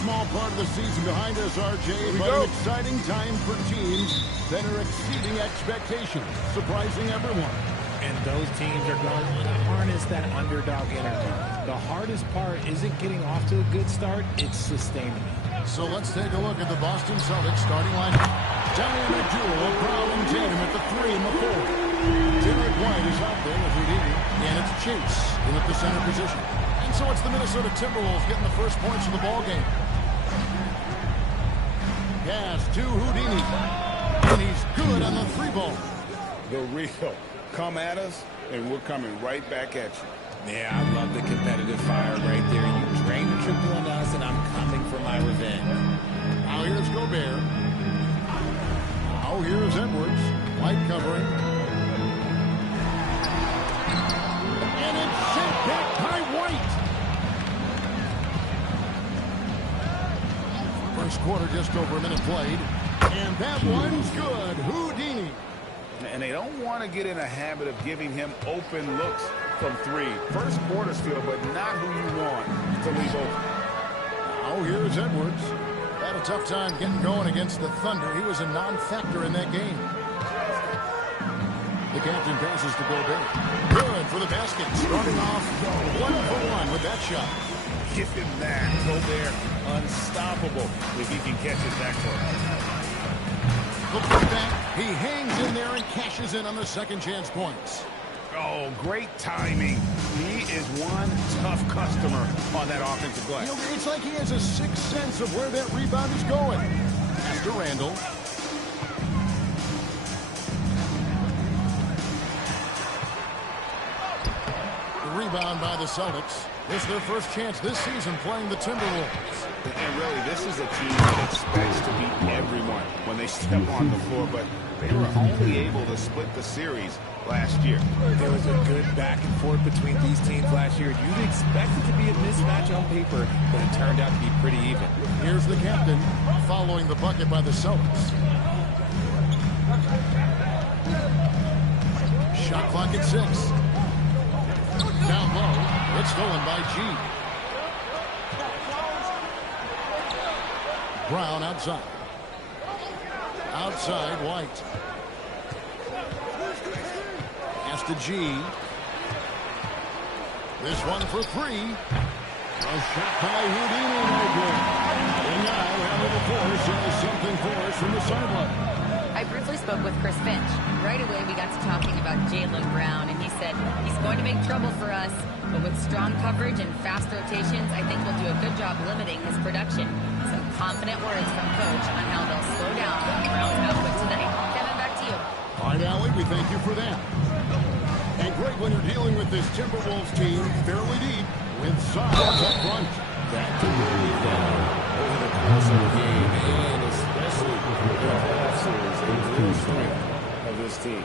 small part of the season behind us, RJ, but an exciting time for teams that are exceeding expectations, surprising everyone. And those teams are going to harness that underdog energy. The hardest part isn't getting off to a good start, it's sustaining it. So let's take a look at the Boston Celtics starting lineup. Dynamic duo of Brown and Tatum at the 3 and the 4. Derek White is out there with Houdini, and it's Chase in at the center position. And so it's the Minnesota Timberwolves getting the first points of the ball game. Pass to Houdini, and he's good on the 3-ball. The Rio. Come at us, and we're coming right back at you. Yeah, I love the competitive fire right there. You drain the triple on us, and I'm coming for my revenge. Now here's Gobert. Now here's Edwards. White covering. And it's sent back by White. First quarter, just over a minute played. And that one's good. Houdini. And they don't want to get in a habit of giving him open looks from 3. First quarter's feel, but not who you want to leave open. Now here's Edwards. Had a tough time getting going against the Thunder. He was a non-factor in that game. The captain passes to Gobert. Good for the basket. Starting off 1-for-1 with that shot. Give him that. Gobert, unstoppable if he can catch his backcourt. The putback, he hangs in there and cashes in on the second chance points. Oh, great timing. He is one tough customer on that offensive glass. You know, it's like he has a sixth sense of where that rebound is going. Pass to Randall. The rebound by the Celtics. It's their first chance this season playing the Timberwolves. And really, this is a team that expects to beat everyone when they step on the floor, but they were only able to split the series last year. There was a good back and forth between these teams last year. You'd expect it to be a mismatch on paper, but it turned out to be pretty even. Here's the captain following the bucket by the Celtics. Shot clock at 6. Down low, it's stolen by G. Brown outside. Outside, White. Pass to G. This one for 3. A shot by Houdini, no good. And now Hamilton Force has something for us from the sideline. I briefly spoke with Chris Finch. Right away, we got to talking about Jaylen Brown, and he said he's going to make trouble for us, but with strong coverage and fast rotations, I think we'll do a good job limiting his production. Some confident words from Coach on how they'll slow down Brown's output tonight. Kevin, back to you. All right, Allie, we thank you for that. And great when you're dealing with this Timberwolves team fairly deep with size up front. That to believe that over the course of the game, and especially the passes and real strength of this team.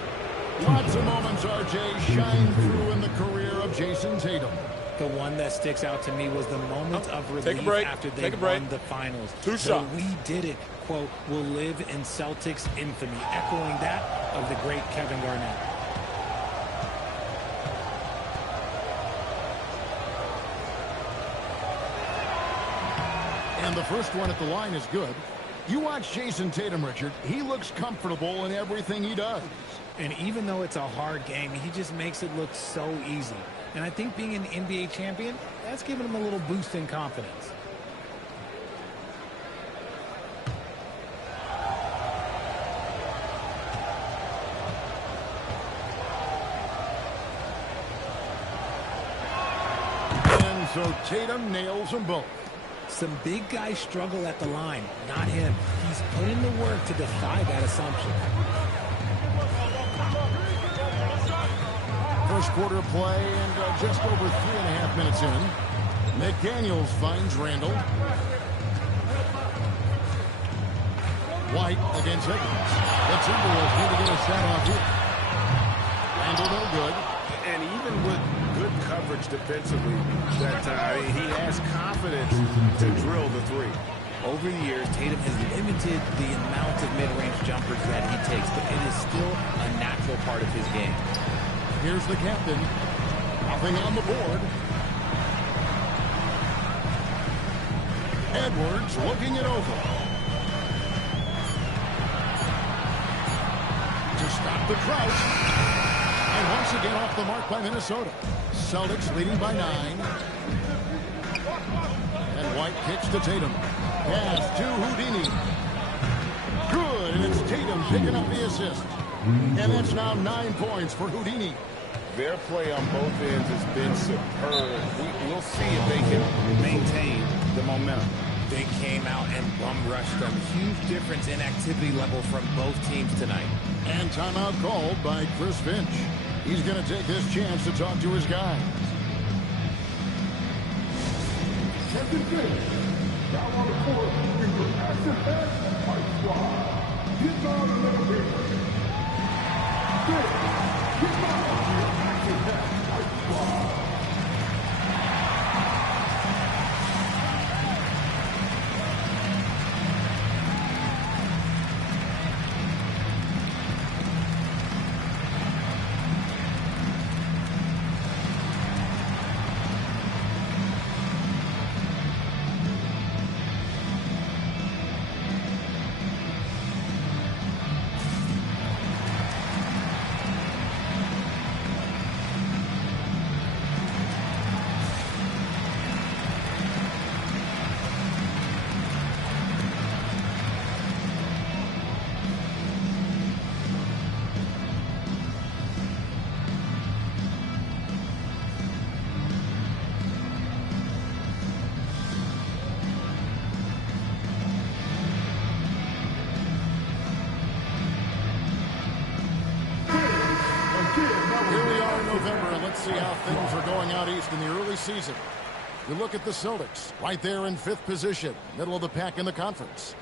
Lots of moments, RJ, shine through in the career of Jason Tatum. The one that sticks out to me was the moment of relief after they won the finals. Two shots. We did it, quote, will live in Celtics infamy, echoing that of the great Kevin Garnett. And the first one at the line is good. You watch Jason Tatum, Richard. He looks comfortable in everything he does. And even though it's a hard game, he just makes it look so easy. And I think being an NBA champion, that's given him a little boost in confidence. And so Tatum nails them both. Some big guys struggle at the line, not him. He's put in the work to defy that assumption. First quarter play and just over 3.5 minutes in. McDaniels finds Randall. White against Higgins. The Timberwolves need to get a shot off here. Randall no good. And even with good coverage defensively that time, he has confidence to drill the 3. Over the years, Tatum has limited the amount of mid-range jumpers that he takes, but it is still a natural part of his game. Here's the captain. Nothing on the board. Edwards looking it over. To stop the crouch. And once again off the mark by Minnesota. Celtics leading by 9. And White kicks to Tatum. Pass to Houdini. Good, and it's Tatum picking up the assist. And that's now 9 points for Houdini. Their play on both ends has been superb. We'll see if they can maintain the momentum. They came out and bum rushed them. Huge difference in activity level from both teams tonight. And timeout called by Chris Finch. He's going to take this chance to talk to his guys. Captain Finch, down on the court is your action-packed fight squad. Get on a little bit. Finch, get on your action-packed fight squad. See how things are going out east in the early season. You look at the Celtics, right there in 5th position, middle of the pack in the conference.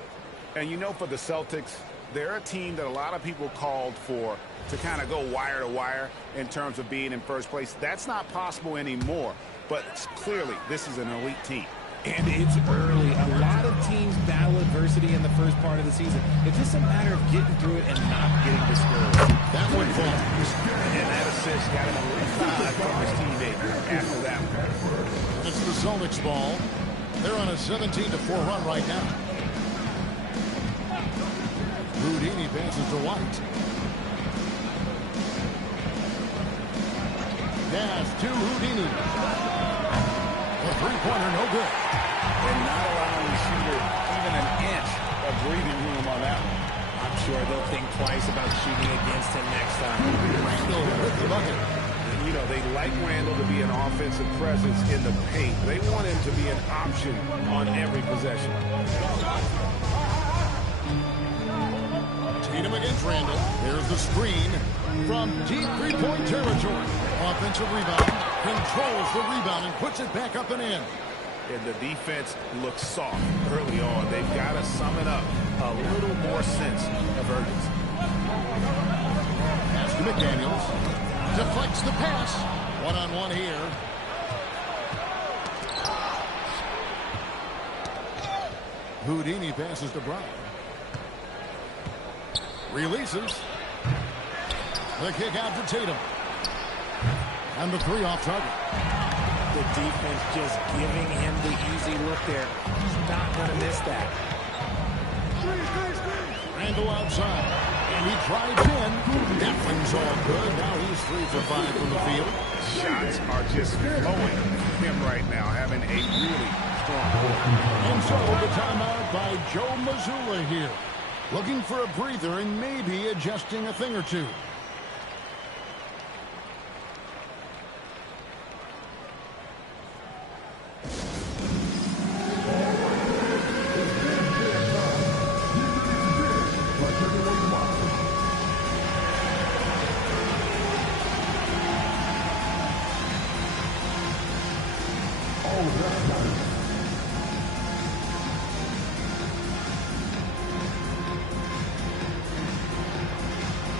And you know, for the Celtics, they're a team that a lot of people called for to kind of go wire to wire in terms of being in first place. That's not possible anymore, but clearly this is an elite team. And it's early. A lot of teams battle adversity in the first part of the season. It's just a matter of getting through it and not getting discouraged. That one falls. And that assist got him a little from his teammate after that one. It's the Celtics ball. They're on a 17-4 run right now. Houdini passes to White. Pass to Houdini. The three-pointer, no good. And not allowing the shooter even an inch of breathing room on that one. I'm sure they'll think twice about shooting against him next time. Randall with the bucket. And, you know, they like Randall to be an offensive presence in the paint. They want him to be an option on every possession. Tatum against Randall. There's the screen from deep three-point territory. Offensive rebound. Controls the rebound and puts it back up and in. And the defense looks soft early on. They've got to summon up a little more sense of urgency. Pass to McDaniels. Deflects the pass. One-on-one here. Houdini passes to Brown. Releases. The kick out to Tatum. And the three off target. The defense just giving him the easy look there. He's not going to miss that. Randall outside. And he drives in. That one's all good. Now he's 3 for 5 from the field. Shots are just flowing from him right now, having a really strong quarter. And so the timeout by Joe Mazzulla here. Looking for a breather and maybe adjusting a thing or two.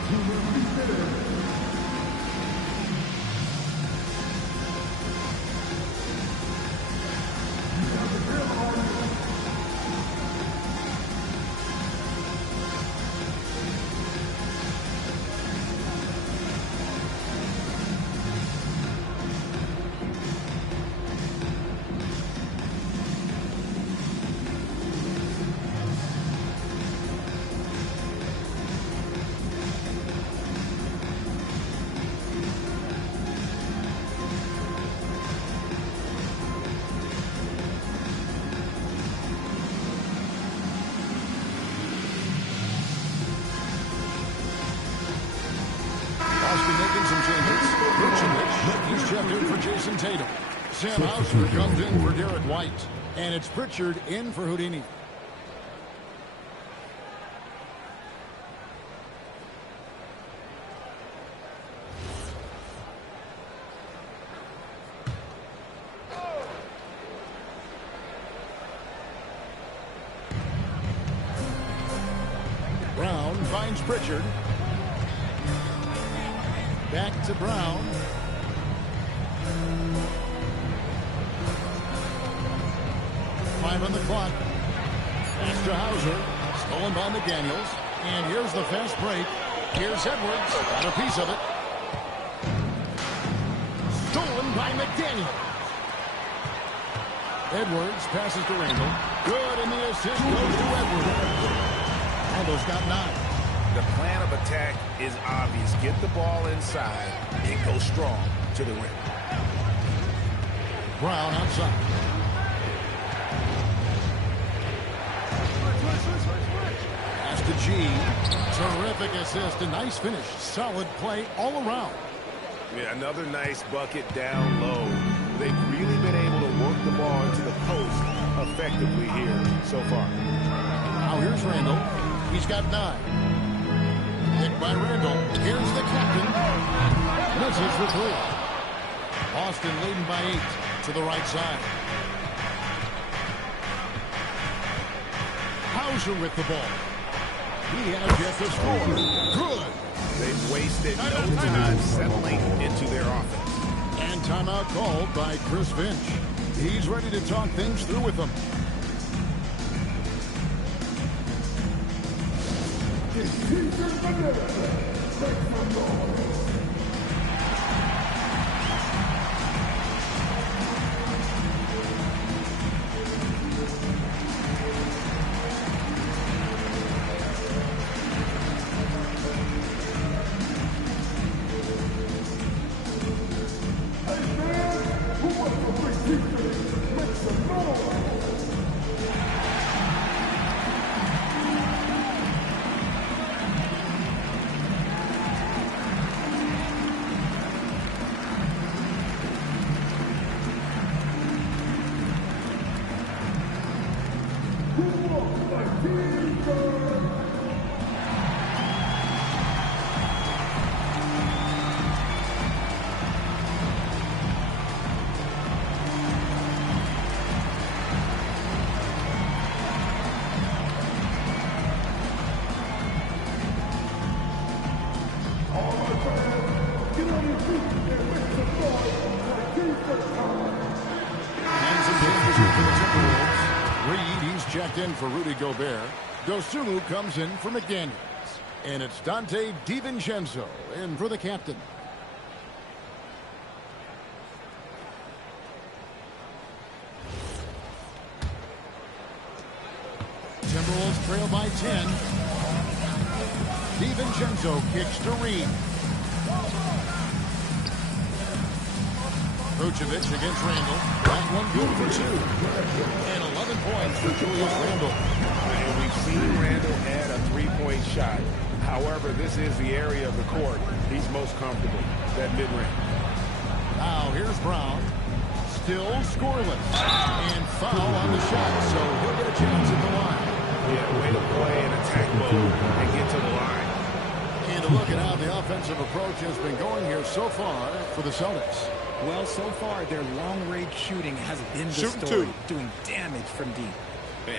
To release for Jason Tatum. Sam Hauser comes in for Derek White. And it's Pritchard in for Houdini. Brown finds Pritchard. Back to Brown. Five on the clock. Pass to Hauser. Stolen by McDaniels. And here's the fast break. Here's Edwards. Got a piece of it. Stolen by McDaniels. Edwards passes to Randall. Good, and the assist goes to Edwards. Randall's got 9. The plan of attack is obvious. Get the ball inside and go strong to the rim. Brown outside. Pass to G. Terrific assist. A nice finish. Solid play all around. Yeah, another nice bucket down low. They've really been able to work the ball into the post effectively here so far. Now here's Randall. He's got 9. Hit by Randall. Here's the captain. Misses the 3. Boston leading by 8 to the right side. Hauser with the ball. He has yet to score. Good. They've wasted no time settling into their offense. And timeout called by Chris Finch. He's ready to talk things through with them. Checked in for Rudy Gobert. Dosunmu comes in for McDaniels. And it's Dante DiVincenzo in for the captain. Timberwolves trail by 10. DiVincenzo kicks to Reed. Vucevic against Randall. That one good for 2. And 11 points for Julius Randall. And we've seen Randall add a three-point shot. However, this is the area of the court he's most comfortable, that mid-range. Now here's Brown. Still scoreless. And foul on the shot, so he'll get a chance at the line. Yeah, way to play in attack mode and get to the line. And a look at how the offensive approach has been going here so far for the Celtics. Well, so far, their long-range shooting has been the story, doing damage from deep.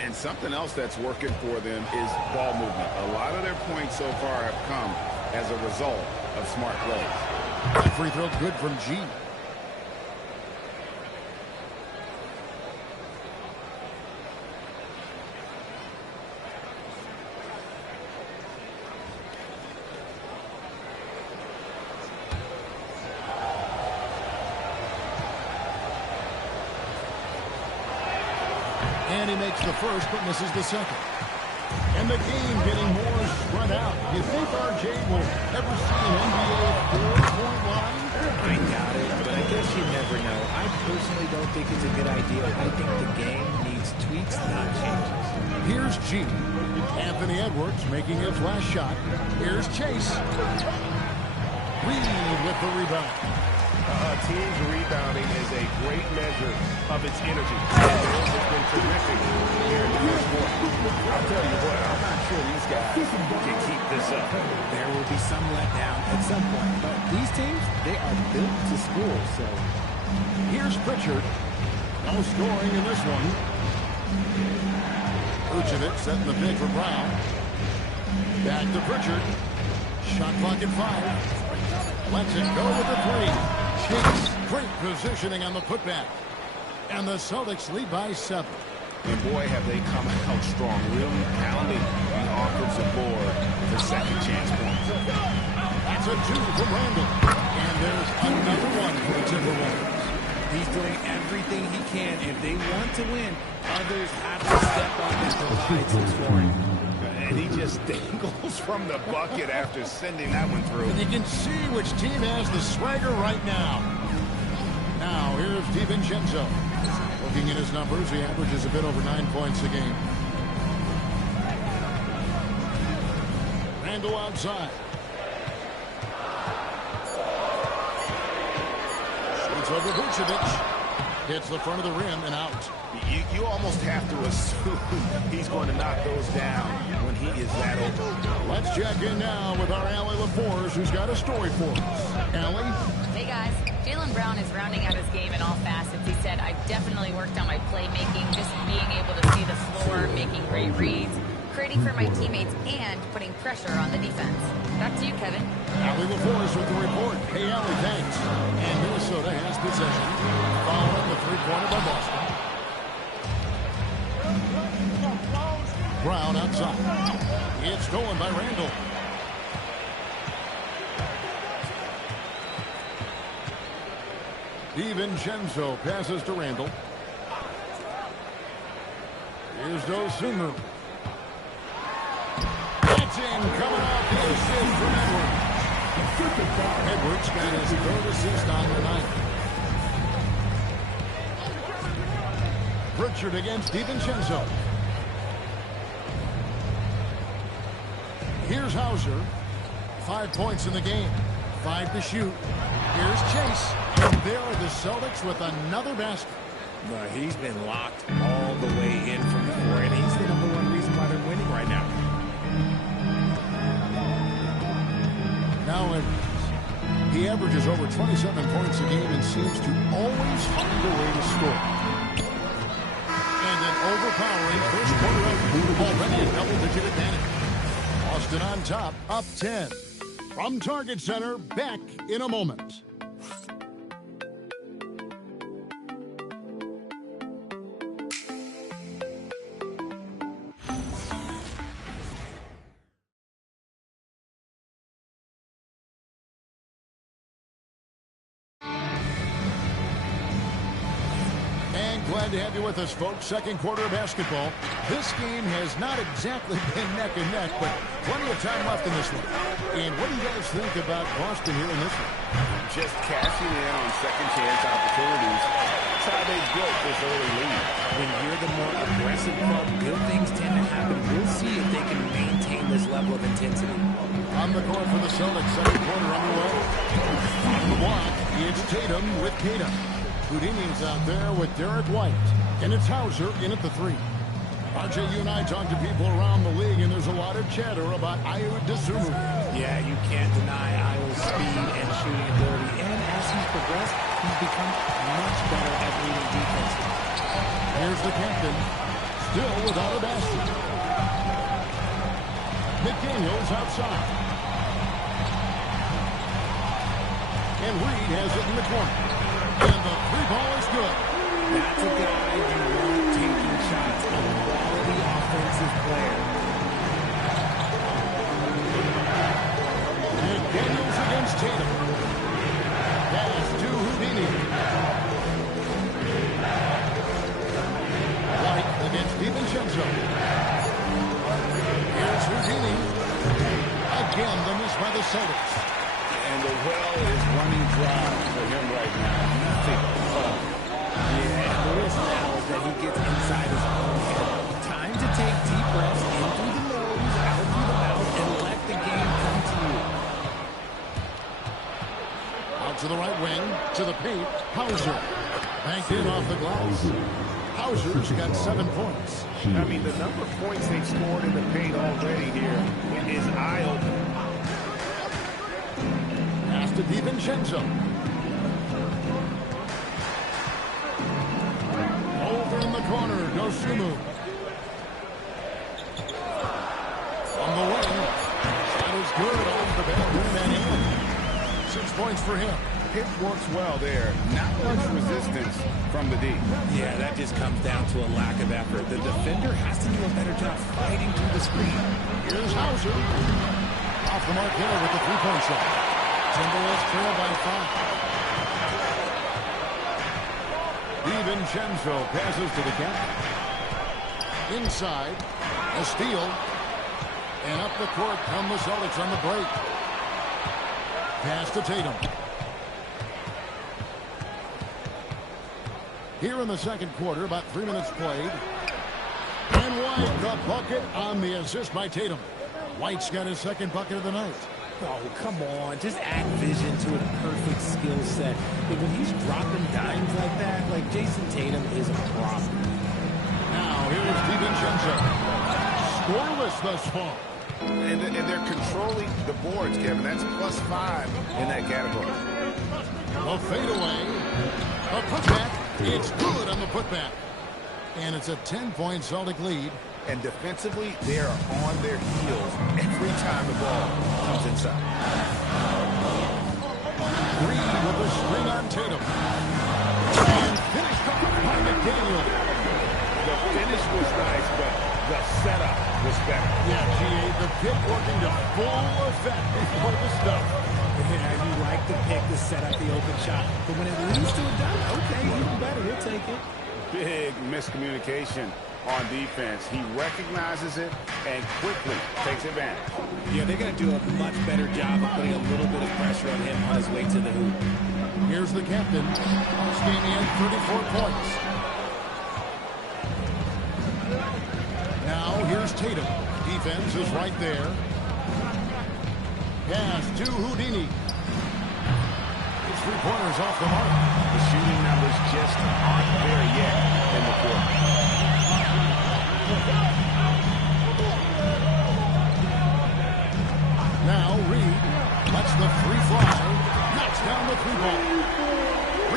And something else that's working for them is ball movement. A lot of their points so far have come as a result of smart plays. That free throw good from G. And he makes the first, but misses the second. And the game getting more spread out. You think RJ will ever see an NBA 4-point line? I got it, but I guess you never know. I personally don't think it's a good idea. I think the game needs tweaks, not changes. Here's G. Anthony Edwards making his last shot. Here's Chase. Reed with the rebound. A team's rebounding is a great measure of its energy. And theirs has been terrific here in the first quarter. I'll tell you what, I'm not sure these guys can keep this up. There will be some letdown at some point, but these teams, they are built to score, so. Here's Pritchard. No scoring in this one. Vucevic setting the pick for Brown. Back to Pritchard. Shot clock at 5. Lets it go with the 3. Chase. Great positioning on the putback. And the Celtics lead by 7. And boy, have they come out strong, really pounding the offensive board for second chance points. That's a 2 from Randall. And there's another one for the Timberwolves. He's doing everything he can. If they want to win, others have to step up and provide some scoring. And he just dangles from the bucket after sending that one through. And you can see which team has the swagger right now. Now, here's DiVincenzo. Looking at his numbers, he averages a bit over 9 points a game. Randall outside. Shoots over Vucevic. Hits the front of the rim and out. You almost have to assume he's going to knock those down when he is that open. Let's check in now with our Allie LaForce, who's got a story for us. Allie? Hey, guys. Jaylen Brown is rounding out his game in all facets. He said, I've definitely worked on my playmaking, just being able to see the floor, making great reads, creating for my teammates, and putting pressure on the defense. Back to you, Kevin. Allie LaForce with the report. Hey, Allie, thanks. And Minnesota has possession. Following the three-pointer by Boston. Brown outside. It's stolen by Randall. DiVincenzo passes to Randall. Here's Dosunmu. That's in, coming off the assist from Edwards. Edwards got his third assist on the night. Pritchard against DiVincenzo. Here's Hauser. 5 points in the game. 5 to shoot. Here's Chase. And there are the Celtics with another basket. But he's been locked all the way in from the floor, and he's the #1 reason why they're winning right now. Now Edwards. He averages over 27 points a game and seems to always find a way to score. And an overpowering first quarter effort. Already a double-digit advantage. Boston on top, up 10. From Target Center, back in a moment. Glad to have you with us, folks. Second quarter of basketball. This game has not exactly been neck and neck, but plenty of time left in this one. And what do you guys think about Boston here in this one? Just cashing in on second chance opportunities. That's how they built this early lead. When you're the more aggressive club, good things tend to happen. We'll see if they can maintain this level of intensity. On the court for the Celtics, second quarter underway. On the block, it's Tatum with Tatum. Houdini's out there with Derek White. And it's Hauser in at the 3. RJ, you and I talk to people around the league, and there's a lot of chatter about Ayo Dosunmu. Yeah, you can't deny Ayo's speed and shooting ability. And as he's progressed, he's become much better at reading defense. Here's the captain, still without a basket. McDaniels outside. And Reed has it in the corner. And the three ball is good. That's a guy you want taking shots. A quality offensive player. McDaniels against Tatum. Pass to Houdini. White against DiVincenzo. Here's Houdini. Again, the miss by the Celtics. And the well is running dry for him right now. Nothing. Yeah, and the risk now is that he gets inside his own head. Time to take deep breaths in through the nose, out through the mouth, and let the game come to you. Out to the right wing. To the paint, Hauser. Banked in off the glass. Hauser's got 7 points. I mean, the number of points they've scored in the paint already here is eye-opening. Pass to DiVincenzo. Over in the corner, Dosunmu. On the wing. That is good off the back rim and in. 6 points for him. It works well there. Not much resistance from the D. Yeah, that just comes down to a lack of effort. The defender has to do a better job fighting through the screen. Here's Hauser. Off the mark hitter with the three-point shot. Timberwolves trail by 5. DiVincenzo passes to the captain. Inside. A steal. And up the court come the Celtics on the break. Pass to Tatum. Here in the second quarter, about 3 minutes played. And White, the bucket on the assist by Tatum. White's got his second bucket of the night. Oh, come on. Just add vision to a perfect skill set. But when he's dropping dimes like that, like Jason Tatum is a problem. Now, here's DiVincenzo. Scoreless thus far. And they're controlling the boards, Kevin. That's +5 in that category. A fadeaway. A putback. It's good on the putback. And it's a 10-point Celtic lead. And defensively, they are on their heels every time the ball comes inside. Green with a screen on Tatum. And finished off by McDaniel. The finish was nice, but the setup was better. Yeah, G.A., the pick working to full effect before the stuff. Yeah, you like the pick to set up the open shot. But when it leads to a dunk, okay, even better. We'll take it. Big miscommunication on defense. He recognizes it and quickly takes advantage. Yeah, they're going to do a much better job of putting a little bit of pressure on him on his way to the hoop. Here's the captain. Game in 34 points. Now here's Tatum. Defense is right there. Pass to Houdini. His three-pointers off the mark. The shooting numbers just aren't there yet in the quarter. Now Reed lets the free fly. Knocks down the three ball.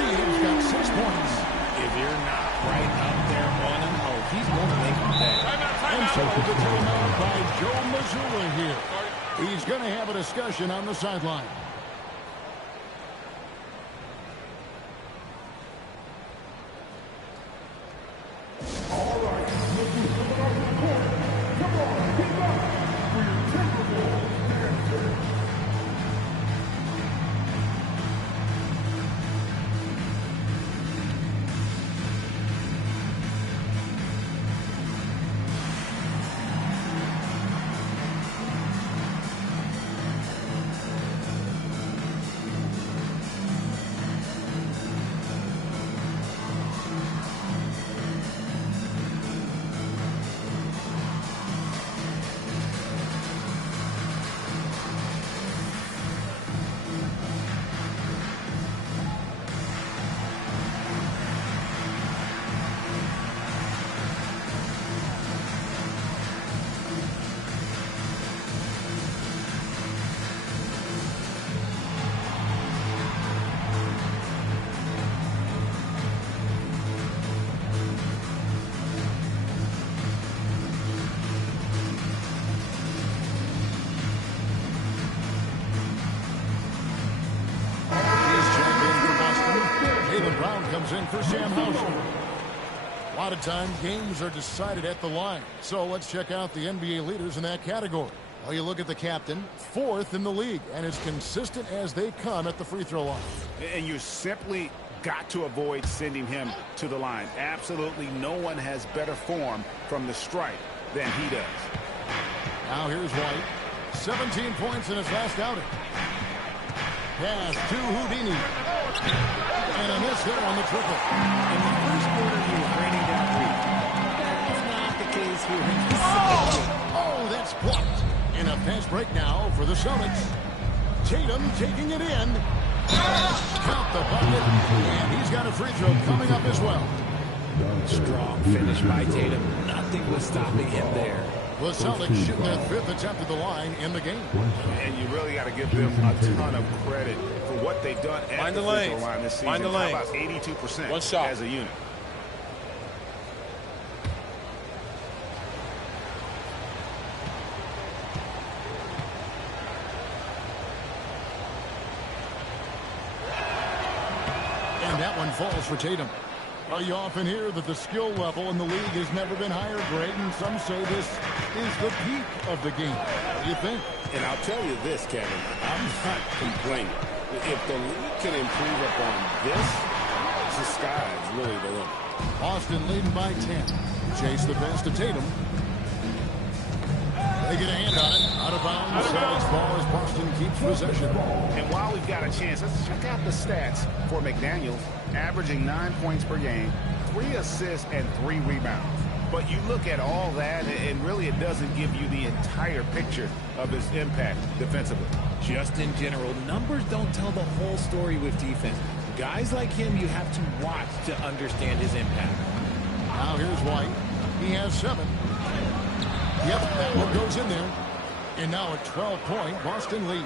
Reed's got 6 points. If you're not right up there on him, oh, he's going to make him pay. And so the timeout by Joe Mazzulla here. He's going to have a discussion on the sideline. All right, let's do something on the court. Come on, get back for your Timberwolves answer. Comes in for Sam Hauser. A lot of time, games are decided at the line. So let's check out the NBA leaders in that category. Well, you look at the captain, 4th in the league, and as consistent as they come at the free throw line. And you simply got to avoid sending him to the line. Absolutely no one has better form from the stripe than he does. Now here's White. 17 points in his last outing. Pass to Houdini. And a miss there on the triple. In the first quarter, he was raining down three. That's not the case here. Oh, that's blocked. And a fast break now for the Celtics. Tatum taking it in. Count the bucket. And he's got a free throw coming up as well. Strong finish by Tatum. Nothing was stopping him there. The Celtics shooting their 5th attempt at the line in the game. And you really got to give them a ton of credit for what they've done at the free throw line this season. Find the lane. How about 82% One shot. as a unit? And that one falls for Tatum. Well, you often hear that the skill level in the league has never been higher, Greg, and some say this is the peak of the game. What do you think? And I'll tell you this, Kevin, I'm not complaining. If the league can improve upon this, the sky's really the limit. Boston leading by 10. Chase the pass to Tatum. They get a hand on it. Out of bounds. Celtics ball as Boston keeps possession. And while we've got a chance, let's check out the stats for McDaniels, averaging 9 points per game, 3 assists, and 3 rebounds. But you look at all that, and really it doesn't give you the entire picture of his impact defensively. Just in general, numbers don't tell the whole story with defense. Guys like him, you have to watch to understand his impact. Now here's White. He has 7. Yep, that one goes in there. And now a 12-point Boston lead.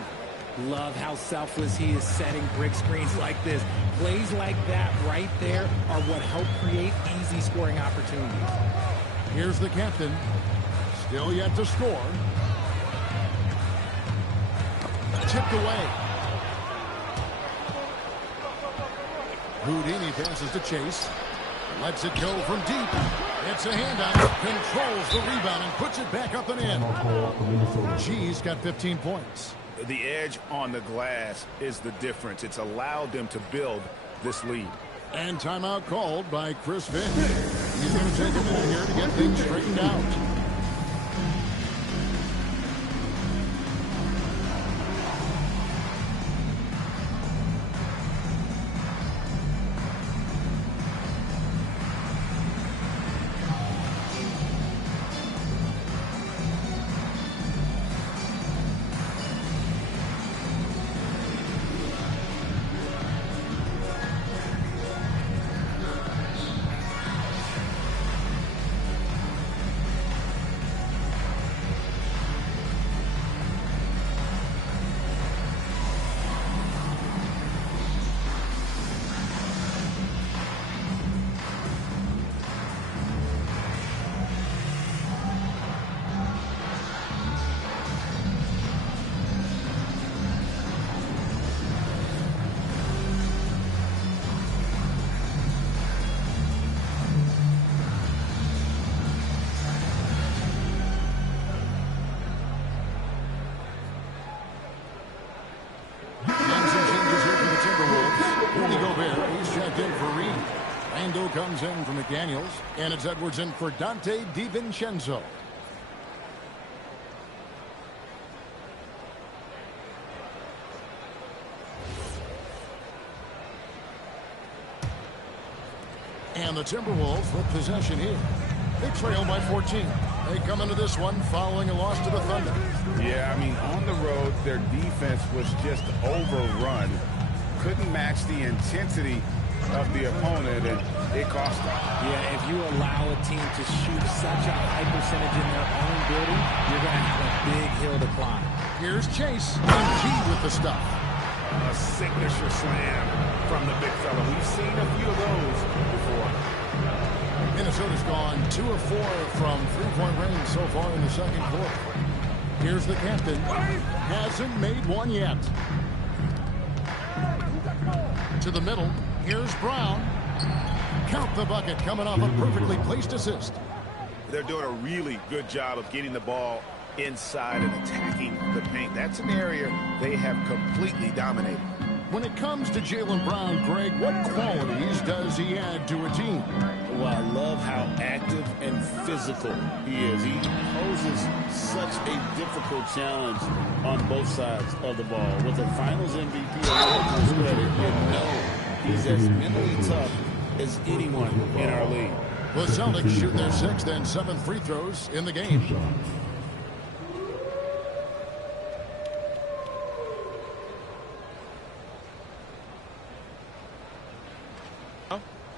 Love how selfless he is setting brick screens like this. Plays like that right there are what help create easy scoring opportunities. Here's the captain. Still yet to score. Tipped away. Houdini passes to Chase. Lets it go from deep. It's a handout. Controls the rebound and puts it back up and in. G's got 15 points. The edge on the glass is the difference. It's allowed them to build this lead. And timeout called by Chris Finch. He's going to take a minute here to get things straightened out. Comes in for McDaniels, and it's Edwards in for Dante DiVincenzo. And the Timberwolves with possession here. They trail by 14. They come into this one following a loss to the Thunder. Yeah, I mean, on the road, their defense was just overrun. Couldn't match the intensity of the opponent, and it cost them. Yeah, if you allow a team to shoot such a high percentage in their own building, you're going to have a big hill to climb. Here's Chase, and G with the stuff. A signature slam from the big fella. We've seen a few of those before. Minnesota's gone 2 of 4 from three-point range so far in the second quarter. Here's the captain. Hasn't made one yet. To the middle. Here's Brown. Count the bucket coming off a perfectly placed assist. They're doing a really good job of getting the ball inside and attacking the paint. That's an area they have completely dominated. When it comes to Jaylen Brown, Greg, what qualities does he add to a team? Well, I love how active and physical he is. He poses such a difficult challenge on both sides of the ball. With the Finals MVP on his credit, you know he's as mentally tough as anyone in our league. The Celtics shoot their 6th and 7th free throws in the game.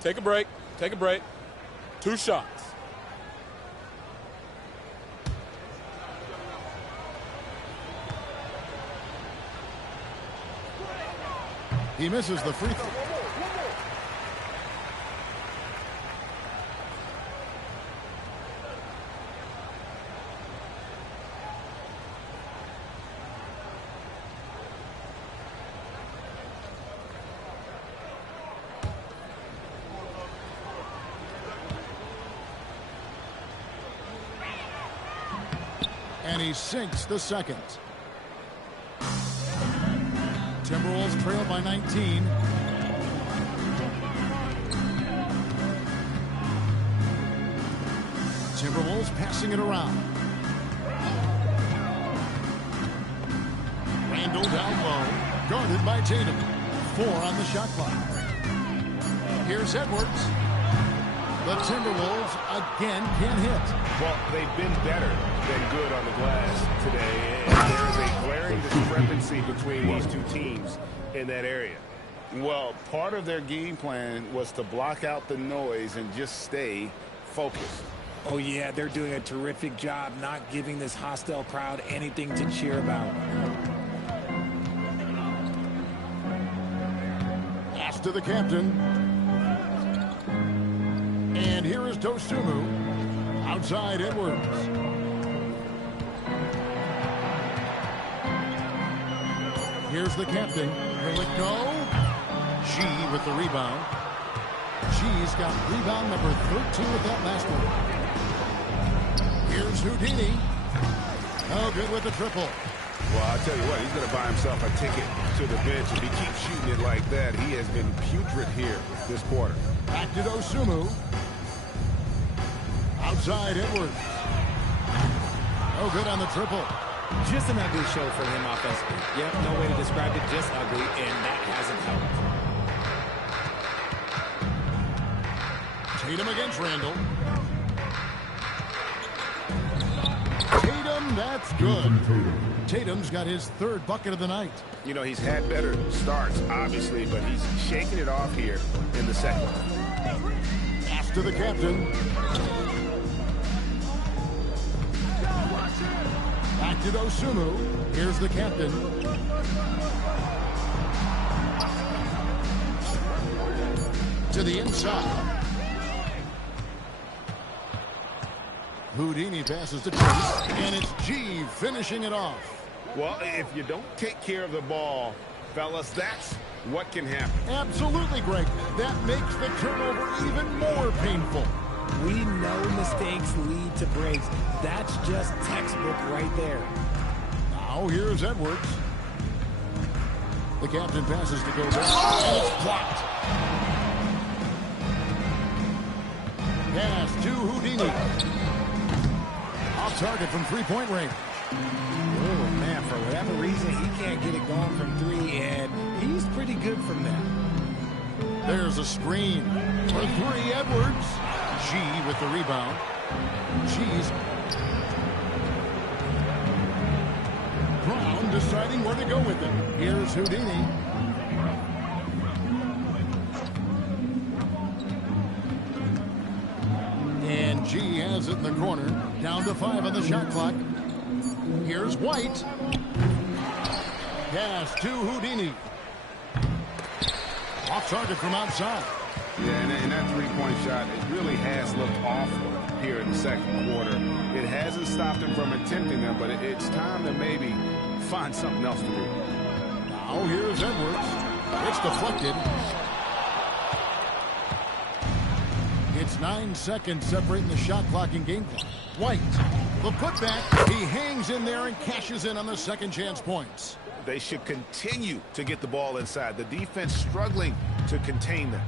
Take a break. Take a break. 2 shots. He misses the free throw. And he sinks the second. Timberwolves trail by 19. Timberwolves passing it around. Randall down low, guarded by Tatum. 4 on the shot clock. Here's Edwards. The Timberwolves again can't hit. Well, they've been better than good on the glass today. And there is a glaring discrepancy between these two teams in that area. Well, part of their game plan was to block out the noise and just stay focused. Oh, yeah, they're doing a terrific job not giving this hostile crowd anything to cheer about. Pass to the captain. And here is Dosunmu. Outside Edwards. Here's the captain. Will it go? G with the rebound. G's got rebound number 13 with that last one. Here's Houdini. No good with the triple. Well, I'll tell you what, he's going to buy himself a ticket to the bench. If he keeps shooting it like that, he has been putrid here this quarter. Back to Dosunmu. Outside Edwards. No good on the triple. Just an ugly show for him offensively. Yep, no way to describe it, just ugly, and that hasn't helped. Tatum against Randall. Tatum, that's good. Tatum's got his 3rd bucket of the night. You know, he's had better starts, obviously, but he's shaking it off here in the second. Pass to the captain. Back to Dosunmu. Here's the captain. To the inside. Houdini passes to Chase, and it's G finishing it off. Well, if you don't take care of the ball, fellas, that's what can happen. Absolutely, Greg. That makes the turnover even more painful. We know mistakes lead to breaks. That's just textbook right there. Now here's Edwards. The captain passes to Gobert, and it's blocked. Pass to Houdini. Off target from 3-point range. Oh, man, for whatever reason, he can't get it going from 3, and he's pretty good from there. There's a screen for 3, Edwards. G with the rebound. G's. Brown deciding where to go with it. Here's Houdini. And G has it in the corner. Down to 5 on the shot clock. Here's White. Pass to Houdini. Off target from outside. Yeah, and that 3-point shot, it really has looked awful here in the second quarter. It hasn't stopped him from attempting them, but it's time to maybe find something else to do. Now here's Edwards. It's deflected. It's 9 seconds separating the shot clock and game clock. White, the putback. He hangs in there and cashes in on the second chance points. They should continue to get the ball inside. The defense struggling to contain them.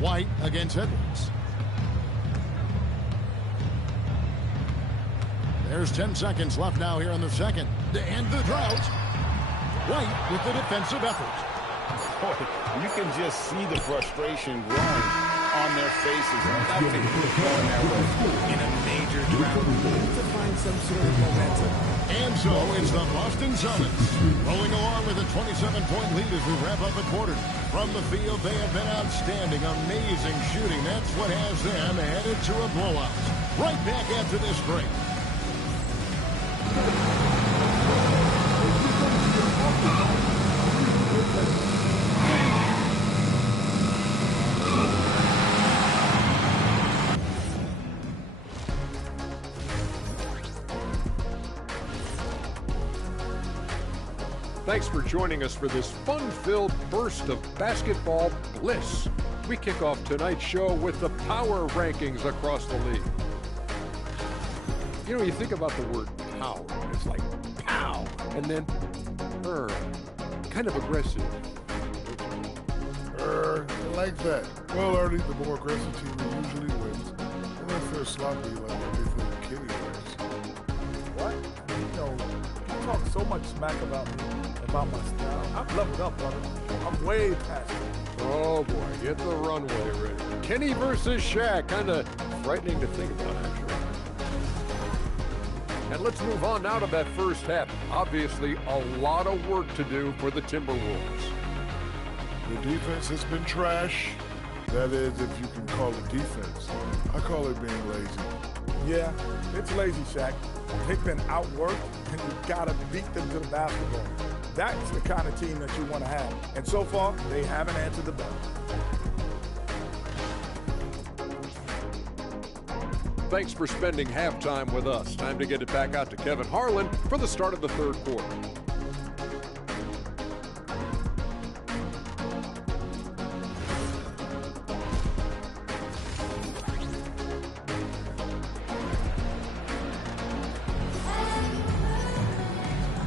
White against Edwards. There's 10 seconds left now here in the second to end the drought. White with the defensive effort. Boy, you can just see the frustration growing on their faces. Nothing going that way. In a major drought, need to find some sort of momentum. And so it's the Boston Celtics rolling along with a 27-point lead as we wrap up the quarter. From the field, they have been outstanding, amazing shooting. That's what has them headed to a blowout. Right back after this break. Thanks for joining us for this fun-filled burst of basketball bliss. We kick off tonight's show with the power rankings across the league. You know, you think about the word power, it's like pow, and then kind of aggressive. Like that. Well, Ernie, the more aggressive team usually wins. Unless they're sloppy like everything Kitty wears. What? You know, you talk so much smack about me, about my style. I'm leveled up, brother. I'm way past it. Oh boy, get the runway ready. Kenny versus Shaq, kind of frightening to think about, actually. And let's move on now to that first half. Obviously, a lot of work to do for the Timberwolves. The defense has been trash. That is, if you can call it defense. I call it being lazy. Yeah, it's lazy, Shaq. They've been outworked, and you gotta beat them to the basketball. That's the kind of team that you want to have. And so far, they haven't answered the bell. Thanks for spending halftime with us. Time to get it back out to Kevin Harlan for the start of the third quarter.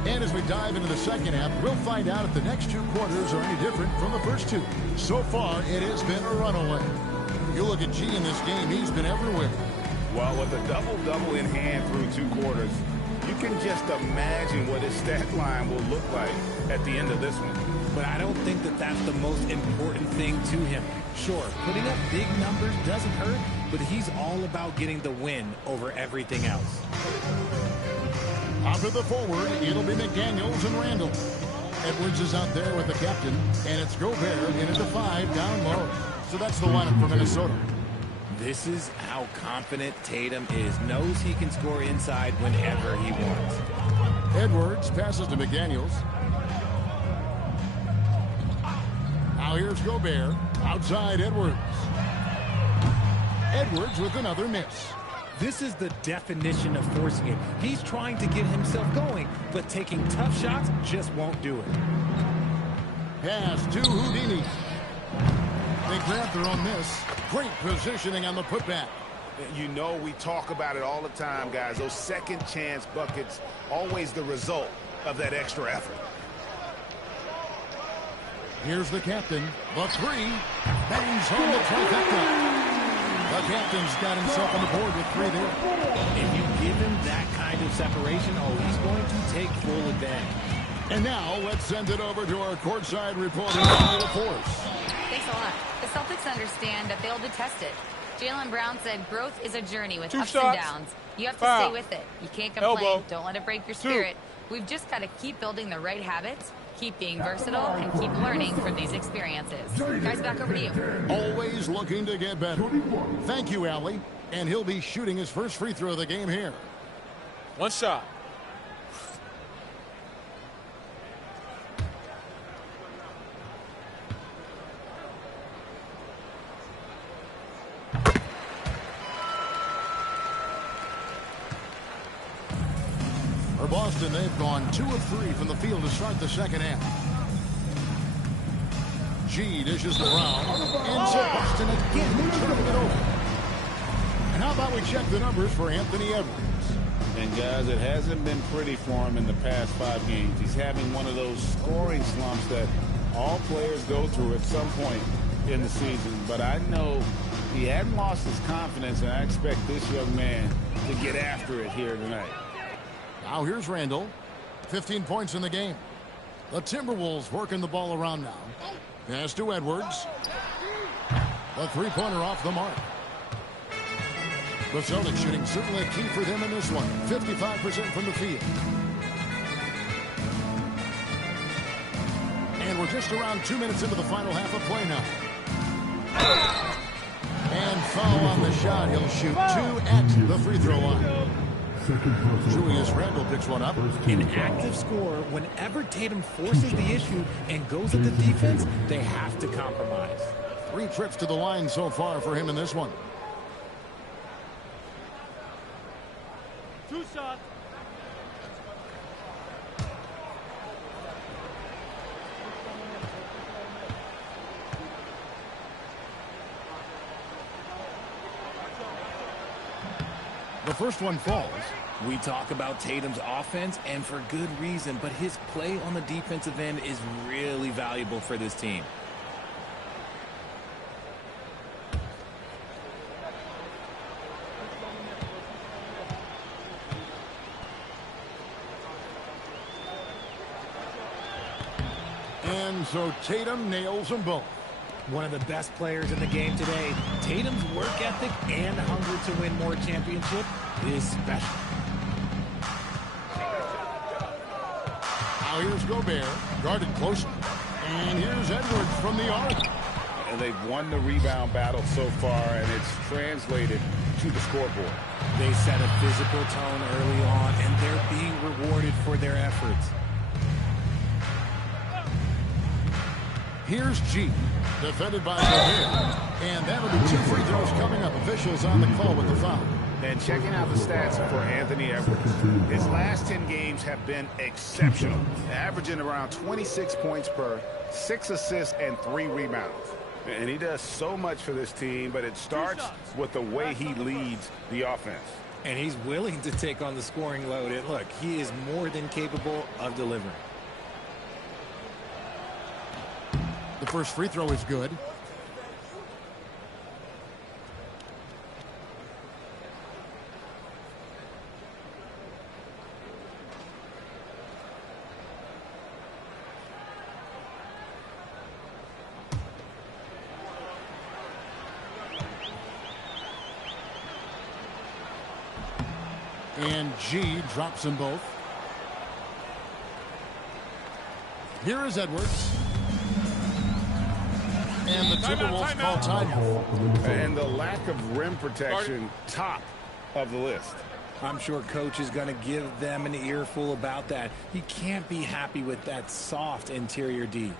And as we dive into the second half, we'll find out if the next two quarters are any different from the first two. So far, it has been a runaway. You look at G in this game, he's been everywhere. Well, with a double-double in hand through two quarters, you can just imagine what his stat line will look like at the end of this one. But I don't think that that's the most important thing to him. Sure, putting up big numbers doesn't hurt, but he's all about getting the win over everything else. Out to the forward, it'll be McDaniels and Randall. Edwards is out there with the captain, and it's Gobert in at the 5 down low. So that's the lineup for Minnesota. This is how confident Tatum is. Knows he can score inside whenever he wants. Edwards passes to McDaniels. Now here's Gobert. Outside Edwards. Edwards with another miss. This is the definition of forcing it. He's trying to get himself going, but taking tough shots just won't do it. Pass to Houdini. They grab their own miss. Great positioning on the putback. You know, we talk about it all the time, guys. Those second chance buckets, always the result of that extra effort. Here's the captain. The 3. Bangs home the trifecta. The captain's got himself on the board with 3 there. If you give him that kind of separation, he's going to take full advantage. And now let's send it over to our courtside reporter, Daniel Force. Thanks a lot. The Celtics understand that they'll be tested. Jaylen Brown said growth is a journey with ups and downs. You have to stay with it. You can't complain. Elbow. Don't let it break your spirit. We've just got to keep building the right habits, keep being versatile, and keep learning from these experiences. Guys, back over to you. Always looking to get better. Thank you, Allie. And he'll be shooting his first free throw of the game here. One shot. For Boston, they've gone 2 of 3 from the field to start the second half. G dishes the Brown. And so Boston again turning it over. And how about we check the numbers for Anthony Edwards? And guys, it hasn't been pretty for him in the past 5 games. He's having one of those scoring slumps that all players go through at some point in the season. But I know he hadn't lost his confidence, and I expect this young man to get after it here tonight. Now here's Randall. 15 points in the game. The Timberwolves working the ball around now. Pass to Edwards. A three-pointer off the mark. The Celtics shooting certainly a key for them in this one. 55% from the field. And we're just around 2 minutes into the final half of play now. And foul on the shot. He'll shoot 2 at the free throw line. Julius Randle picks one up. An active scorer, whenever Tatum forces the issue and goes at the defense, they have to compromise. 3 trips to the line so far for him in this one. 2 shots. The first one falls. We talk about Tatum's offense, and for good reason, but his play on the defensive end is really valuable for this team. And so Tatum nails them both. One of the best players in the game today. Tatum's work ethic and hunger to win more championships is special. Now here's Gobert, guarded closely. And here's Edwards from the arc. And they've won the rebound battle so far, and it's translated to the scoreboard. They set a physical tone early on, and they're being rewarded for their efforts. Here's G, defended by Gobert. And that'll be 2 free throws coming up. Officials on the call with the foul. And checking out the stats for Anthony Edwards. His last 10 games have been exceptional, averaging around 26 points per, 6 assists, and 3 rebounds. And he does so much for this team, but it starts with the way he leads the offense. And he's willing to take on the scoring load. And look, he is more than capable of delivering. The first free throw is good. And G drops them both. Here is Edwards. And the Timberwolves call timeout. And the lack of rim protection, top of the list. I'm sure coach is going to give them an earful about that. He can't be happy with that soft interior D.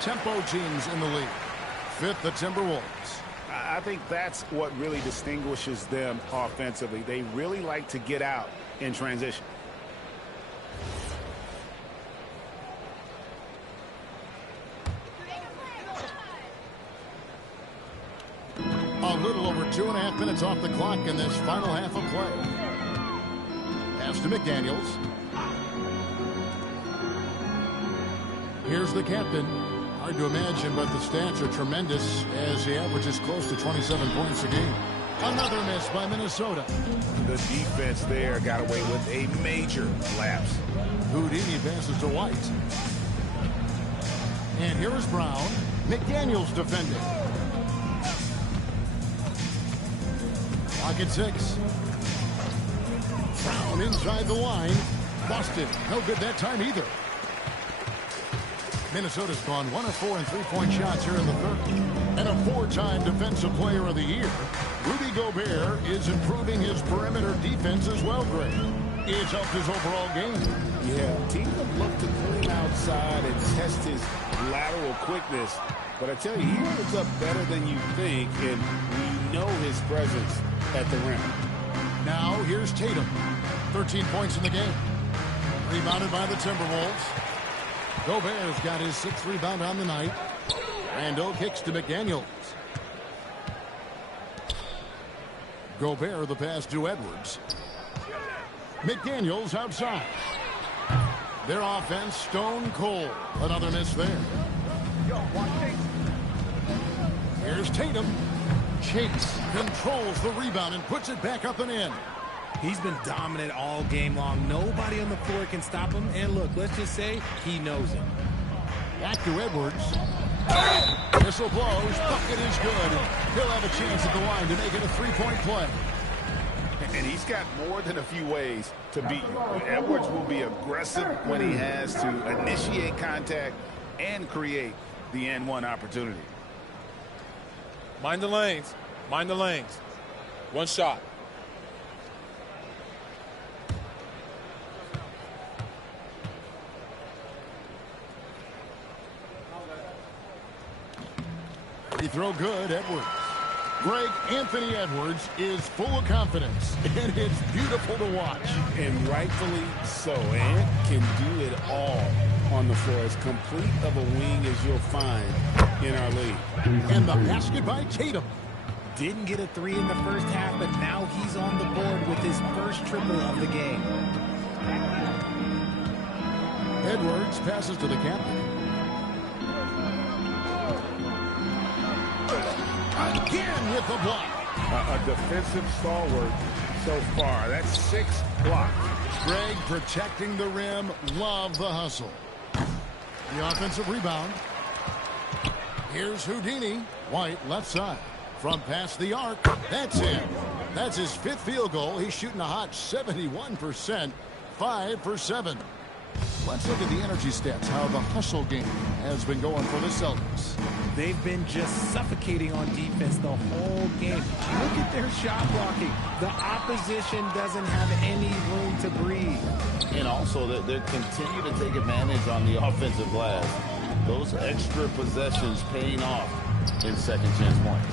Tempo teams in the league. 5th, the Timberwolves. I think that's what really distinguishes them offensively. They really like to get out in transition. A little over 2.5 minutes off the clock in this final half of play. Pass to McDaniels. Here's the captain. Hard to imagine, but the stats are tremendous as he averages close to 27 points a game. Another miss by Minnesota. The defense there got away with a major lapse. Houdini passes to White. And here is Brown. McDaniels defending. Pocket 6. Brown inside the line. Boston, no good that time either. Minnesota's gone 1 of 4 in three-point shots here in the third. And a 4-time Defensive Player of the Year. Rudy Gobert is improving his perimeter defense as well, Greg. It's helped his overall game. Yeah, teams have looked to pull him outside and test his lateral quickness. But I tell you, he holds up better than you think, and we know his presence at the rim. Now, here's Tatum. 13 points in the game. Rebounded by the Timberwolves. Gobert's got his 6th rebound on the night. Randall kicks to McDaniels. Gobert the pass to Edwards. McDaniels outside. Their offense stone cold. Another miss there. Here's Tatum. Chase controls the rebound and puts it back up and in. He's been dominant all game long. Nobody on the floor can stop him. And look, let's just say he knows it. Back to Edwards. Whistle blows. Bucket is good. He'll have a chance at the line to make it a 3-point play. And he's got more than a few ways to beat you. Edwards will be aggressive when he has to initiate contact and create the N1 opportunity. Mind the lanes. Mind the lanes. One shot. He throw good, Edwards. Greg, Anthony Edwards is full of confidence, and it's beautiful to watch. And rightfully so. Ant can do it all on the floor. As complete of a wing as you'll find in our league. And the basket by Tatum. Didn't get a 3 in the first half, but now he's on the board with his first triple of the game. Edwards passes to the captain. Again with the block. A defensive stalwart so far. That's 6 blocks. Greg protecting the rim. Love the hustle. The offensive rebound. Here's Houdini. White left side. From past the arc. That's it. That's his 5th field goal. He's shooting a hot 71%. 5 for 7. Let's look at the energy stats. How the hustle game has been going for the Celtics. They've been just suffocating on defense the whole game. Look at their shot blocking. The opposition doesn't have any room to breathe. And also, they continue to take advantage on the offensive glass. Those extra possessions paying off in second chance points.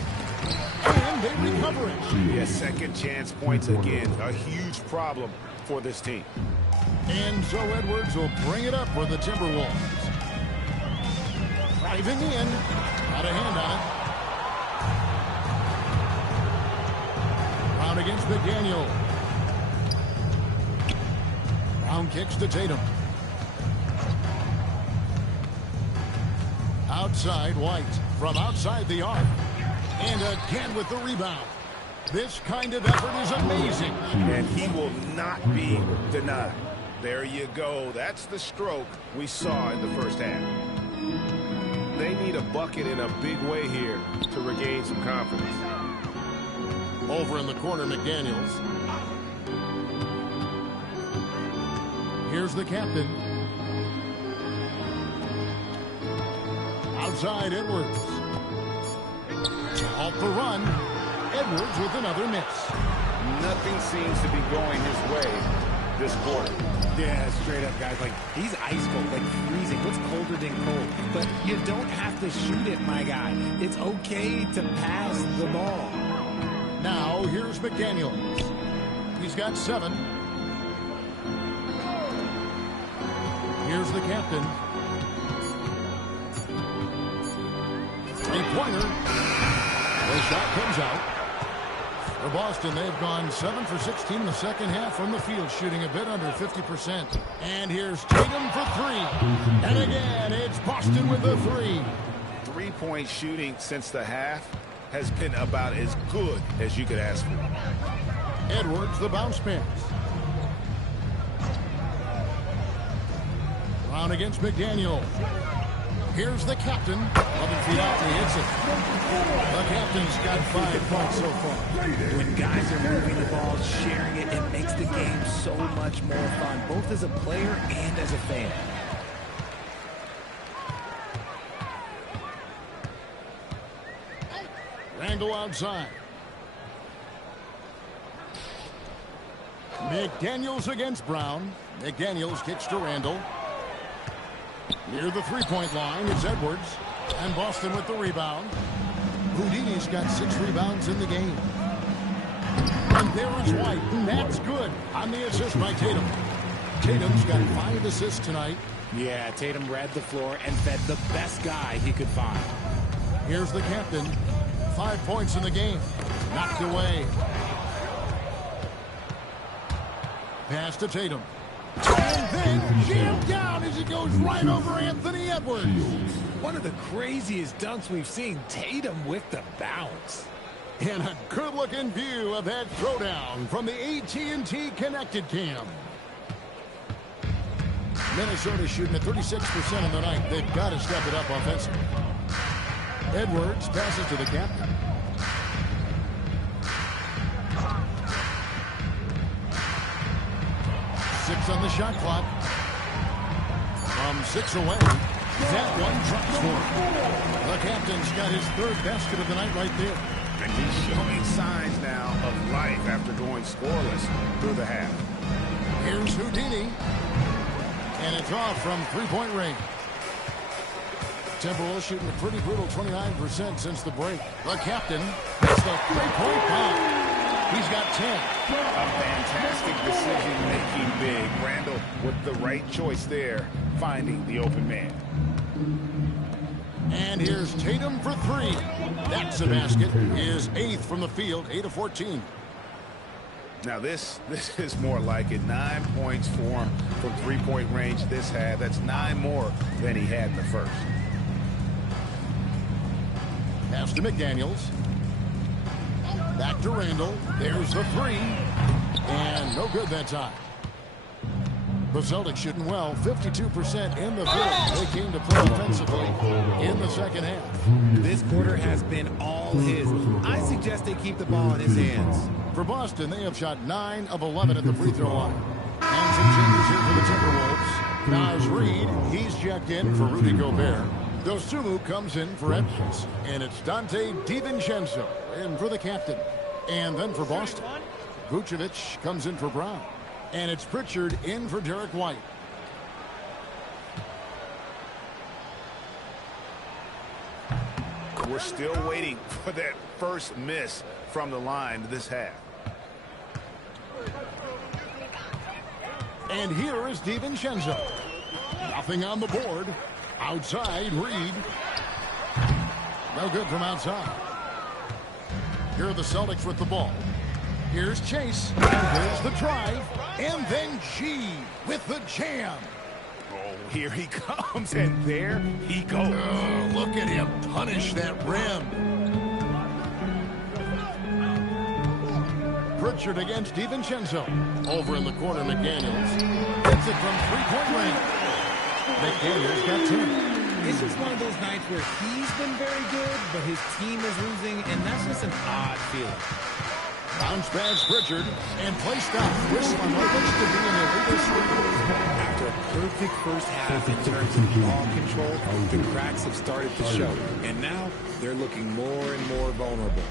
And they recover it. Yeah, second chance points again. A huge problem for this team. And so Edwards will bring it up for the Timberwolves. Driving in. Got a hand on it. Brown against McDaniel. Brown kicks to Tatum. Outside White. From outside the arc. And again with the rebound. This kind of effort is amazing. And he will not be denied. There you go. That's the stroke we saw in the first half. They need a bucket in a big way here to regain some confidence. Over in the corner, McDaniels. Here's the captain. Outside Edwards. Off the run. Edwards with another miss. Nothing seems to be going his way this quarter. Yeah, straight up, guys. Like, he's ice cold, like freezing. What's colder than cold? But you don't have to shoot it, my guy. It's okay to pass the ball. Now, here's McDaniels. He's got 7. Here's the captain. Three-pointer. The shot comes out. For Boston, they've gone 7 for 16 in the second half from the field, shooting a bit under 50%. And here's Tatum for 3. And again, it's Boston with the 3. Three-point shooting since the half has been about as good as you could ask for. Edwards, the bounce pass. Brown against McDaniel. Here's the captain. 11 feet out, he hits it. The captain's got 5 points so far. When guys are sharing it. It makes the game so much more fun, both as a player and as a fan. Randall outside. McDaniels against Brown. McDaniels kicks to Randall. Near the three-point line, it's Edwards. And Boston with the rebound. Houdini's got 6 rebounds in the game. And there is White. That's good on the assist by Tatum. Tatum's got 5 assists tonight. Yeah, Tatum read the floor and fed the best guy he could find. Here's the captain. 5 points in the game. Knocked away. Pass to Tatum. And then jammed down as he goes right over Anthony Edwards. One of the craziest dunks we've seen. Tatum with the bounce. And a good-looking view of that throwdown from the AT&T Connected Cam. Minnesota shooting at 36% in the night. They've got to step it up offensively. Edwards passes to the captain. Six on the shot clock. From 6 away. That one drops for. The captain's got his 3rd basket of the night right there. And he's showing signs now of life after going scoreless through the half. Here's Houdini. And it's off from 3-point range. Timberwolves shooting a pretty brutal 29% since the break. The captain hits the 3-point bomb. He's got 10. A fantastic decision-making big. Randall with the right choice there, finding the open man. And here's Tatum for 3. That's a basket. His 8th from the field, 8 of 14. Now this is more like it. 9 points for him from 3-point range this half. That's 9 more than he had in the first. Pass to McDaniels. Back to Randall. There's the 3. And no good that time. The Celtics shooting well, 52% in the field. They came to play offensively in the second half. This quarter has been all his. I suggest they keep the ball in his hands. For Boston, they have shot 9 of 11 at the free throw line. And some changes here for the Timberwolves. Naz Reid, he's checked in for Rudy Gobert. Dosunmu comes in for Edwards. And it's Dante DiVincenzo in for the captain. And then for Boston, Vucevic comes in for Brown. And it's Pritchard in for Derek White. We're still waiting for that first miss from the line this half. And here is DiVincenzo. Nothing on the board. Outside, Reed. No good from outside. Here are the Celtics with the ball. Here's Chase. And there's the drive. And then G with the jam. Oh, here he comes, and there he goes. Oh, look at him punish that rim. Pritchard against DiVincenzo. Over in the corner, McDaniels. Hits it from 3-point range. McDaniels got 10. It's just one of those nights where he's been very good, but his team is losing, and that's just an odd feeling. Bounce pass Pritchard and play stop. Whistle on what looks to be an illegal sweep. After a perfect first half in terms of ball control, the cracks have started to show, and now they're looking more and more vulnerable.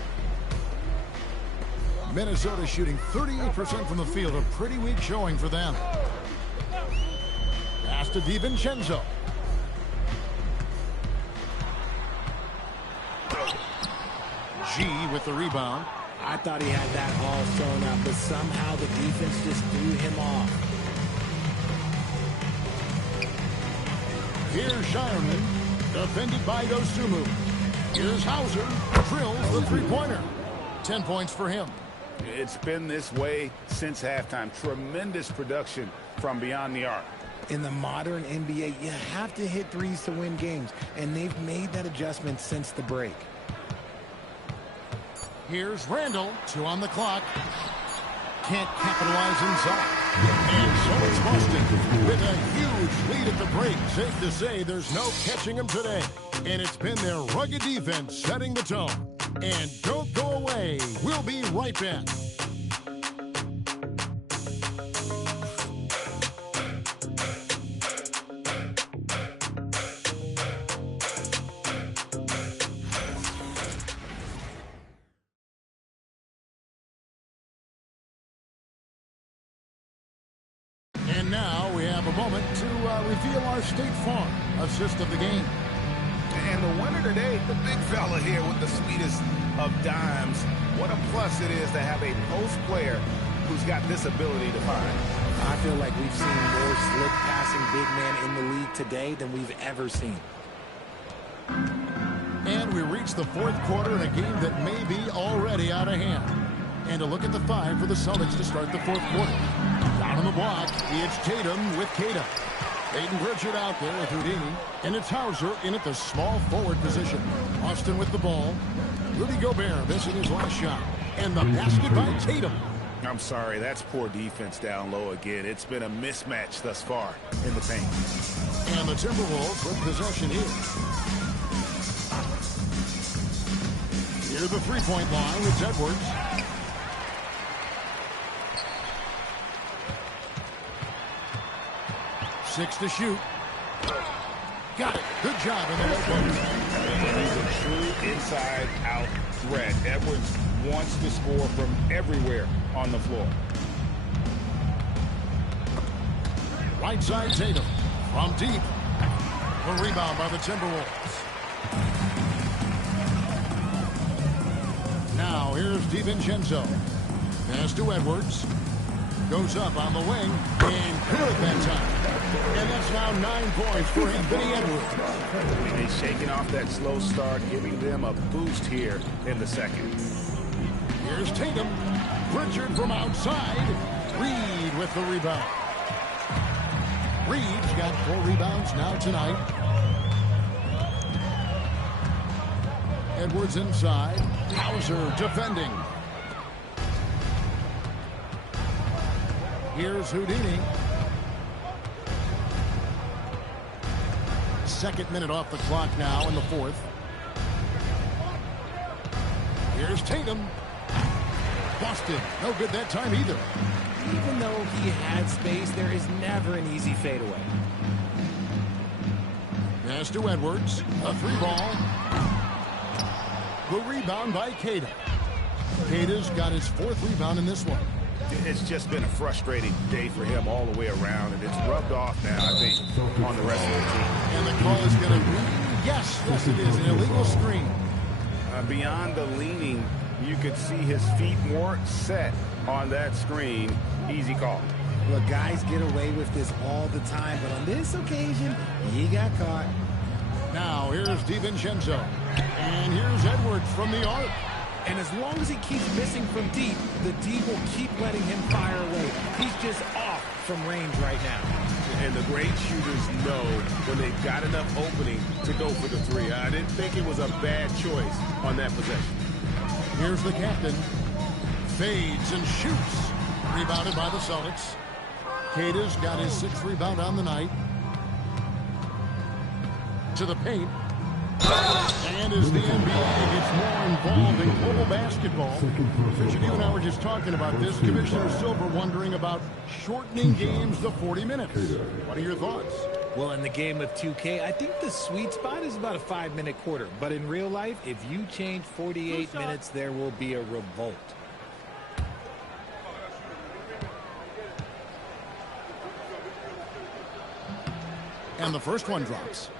Minnesota shooting 38% from the field, a pretty weak showing for them. Pass to DiVincenzo. G with the rebound. I thought he had that all sewn up, but somehow the defense just threw him off. Here's Shireman, defended by Dosunmu. Here's Hauser, drills the three-pointer. 10 points for him. It's been this way since halftime. Tremendous production from beyond the arc. In the modern NBA, you have to hit threes to win games, and they've made that adjustment since the break. Here's Randall, 2 on the clock. Can't capitalize inside. And so it's Boston with a huge lead at the break. Safe to say there's no catching them today. And it's been their rugged defense setting the tone. And don't go away. We'll be right back. moment to reveal our State Farm assist of the game. And the winner today, the big fella here with the sweetest of dimes. What a plus it is to have a post player who's got this ability to find. I feel like we've seen more slip passing big man in the league today than we've ever seen. And we reach the fourth quarter in a game that may be already out of hand. And a look at the five for the Celtics to start the fourth quarter. Down on the block, it's Tatum with Kata. Aiden Pritchard out there with Houdini. And it's Hauser in at the small forward position. Austin with the ball. Rudy Gobert missing his last shot. And the basket by Tatum. I'm sorry, that's poor defense down low again. It's been a mismatch thus far in the paint. And the Timberwolves with possession here. Here's the three-point line with Edwards. Six to shoot. Got it. Good job in the low post. He's a true inside-out threat. Edwards wants to score from everywhere on the floor. Right side Tatum from deep. The rebound by the Timberwolves. Now here's DiVincenzo. Pass to Edwards. Goes up on the wing. And good that time. And that's now 9 points for Anthony Edwards. He's shaking off that slow start, giving them a boost here in the second. Here's Tatum. Pritchard from outside. Reed with the rebound. Reed's got 4 rebounds now tonight. Edwards inside. Hauser defending. Here's Houdini. Second minute off the clock now in the fourth. Here's Tatum. Busted. No good that time either. Even though he had space, there is never an easy fadeaway. Pass to Edwards. A 3-ball. The rebound by Kata. Kata's got his 4th rebound in this one. It's just been a frustrating day for him all the way around, and it's rubbed off now, I think, on the rest of the team. And the call is going to be, yes, it is, an illegal screen. Beyond the leaning, you could see his feet more set on that screen. Easy call. Look, guys get away with this all the time, but on this occasion, he got caught. Now, here's DiVincenzo. And here's Edwards from the arc. And as long as he keeps missing from deep, the D will keep letting him fire away. He's just off from range right now. And the great shooters know when they've got enough opening to go for the three. I didn't think it was a bad choice on that possession. Here's the captain. Fades and shoots. Rebounded by the Celtics. Kata's got his 6th rebound on the night. To the paint. And as the NBA gets more involved in global basketball, Richard, you and I were just talking about this. Commissioner Silver wondering about shortening games to 40 minutes. What are your thoughts? Well, in the game of 2K, I think the sweet spot is about a 5-minute quarter. But in real life, if you change 48 minutes, there will be a revolt. And the first one drops.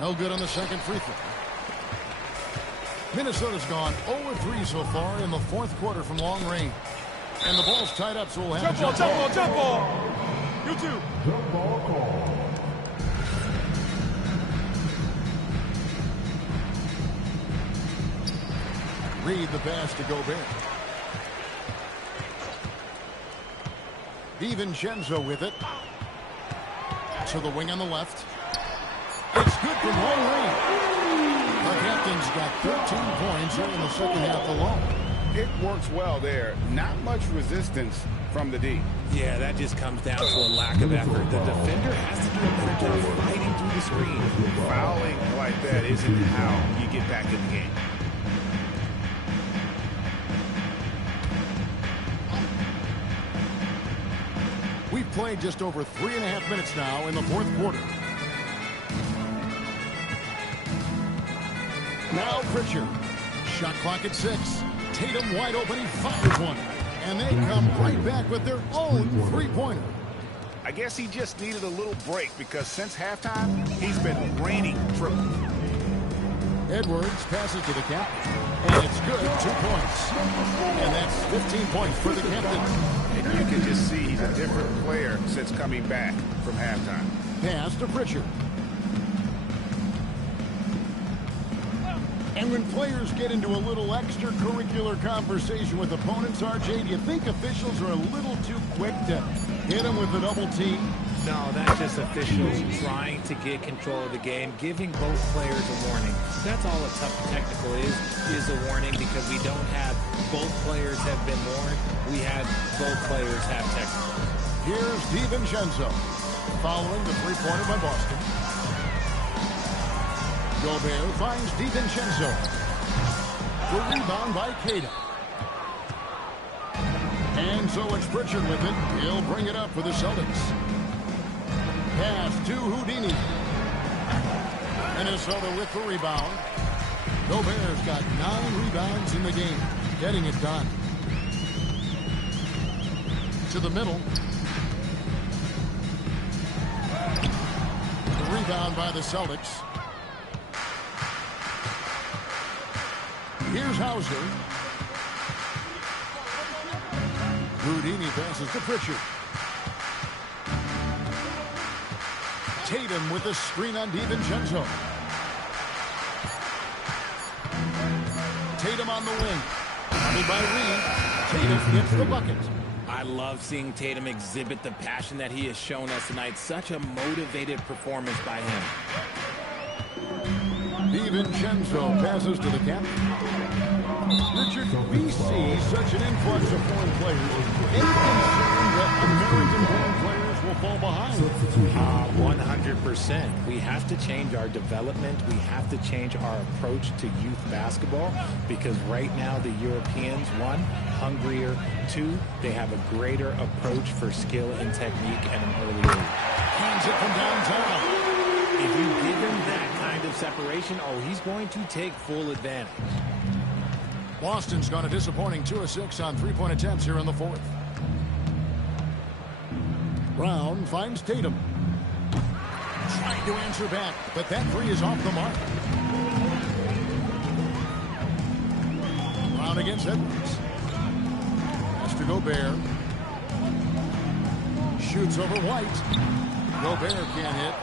No good on the second free throw. Minnesota's gone 0-3 so far in the fourth quarter from long range. And the ball's tied up, so we'll have Jump ball, jump ball. You too. Jump ball call. Reed the pass to Gobert. DiVincenzo with it. To the wing on the left. It's good from long range. The captain's got 13 points here in the second half alone. It works well there. Not much resistance from the D. Yeah, that just comes down to a lack of effort. The defender has to do a better job fighting through the screen. Fouling like that isn't how you get back in the game. We've played just over 3.5 minutes now in the fourth quarter. Now Pritchard. Shot clock at 6. Tatum wide open. He fires one. And they come right back with their own three-pointer. I guess he just needed a little break because since halftime, he's been raining triples. Edwards passes to the captain. And it's good. 2 points. And that's 15 points for the captain. And you can just see he's a different player since coming back from halftime. Pass to Pritchard. And when players get into a little extracurricular conversation with opponents, RJ, do you think officials are a little too quick to hit them with a double team? No, that's just officials trying to get control of the game, giving both players a warning. That's all a tough technical is a warning, because we don't have both players have been warned. We have both players have technical. Here's DiVincenzo following the three-pointer by Boston. Gobert finds DiVincenzo. The rebound by Cada. And so it's Pritchard with it. He'll bring it up for the Celtics. Pass to Houdini. Minnesota with the rebound. Gobert's got 9 rebounds in the game. Getting it done. To the middle. The rebound by the Celtics. Here's Hauser. Houdini passes to Pritchard. Tatum with a screen on DiVincenzo. Tatum on the wing. Covered by Reed. Tatum gets the bucket. I love seeing Tatum exhibit the passion that he has shown us tonight. Such a motivated performance by him. DiVincenzo passes to the captain. Richard, we see such an influx of foreign players. Any concern that American-born players will fall behind? 100%. We have to change our development. We have to change our approach to youth basketball, because right now the Europeans, 1, hungrier, 2, they have a greater approach for skill and technique at an early age. Hands it from downtown. If you give him that kind of separation, he's going to take full advantage. Boston's gone a disappointing 2 of 6 on three-point attempts here in the fourth. Brown finds Tatum. Trying to answer back, but that three is off the mark. Brown against Edwards. Pass to Gobert. Shoots over White. Gobert can't hit.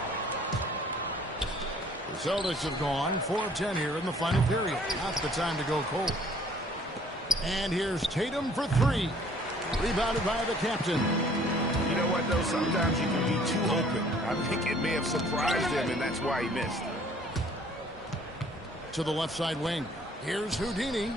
The Celtics have gone 4 of 10 here in the final period. Not the time to go cold. And here's Tatum for 3. Rebounded by the captain. You know what, though? Sometimes you can be too open. I think it may have surprised him, and that's why he missed. To the left side wing. Here's Houdini.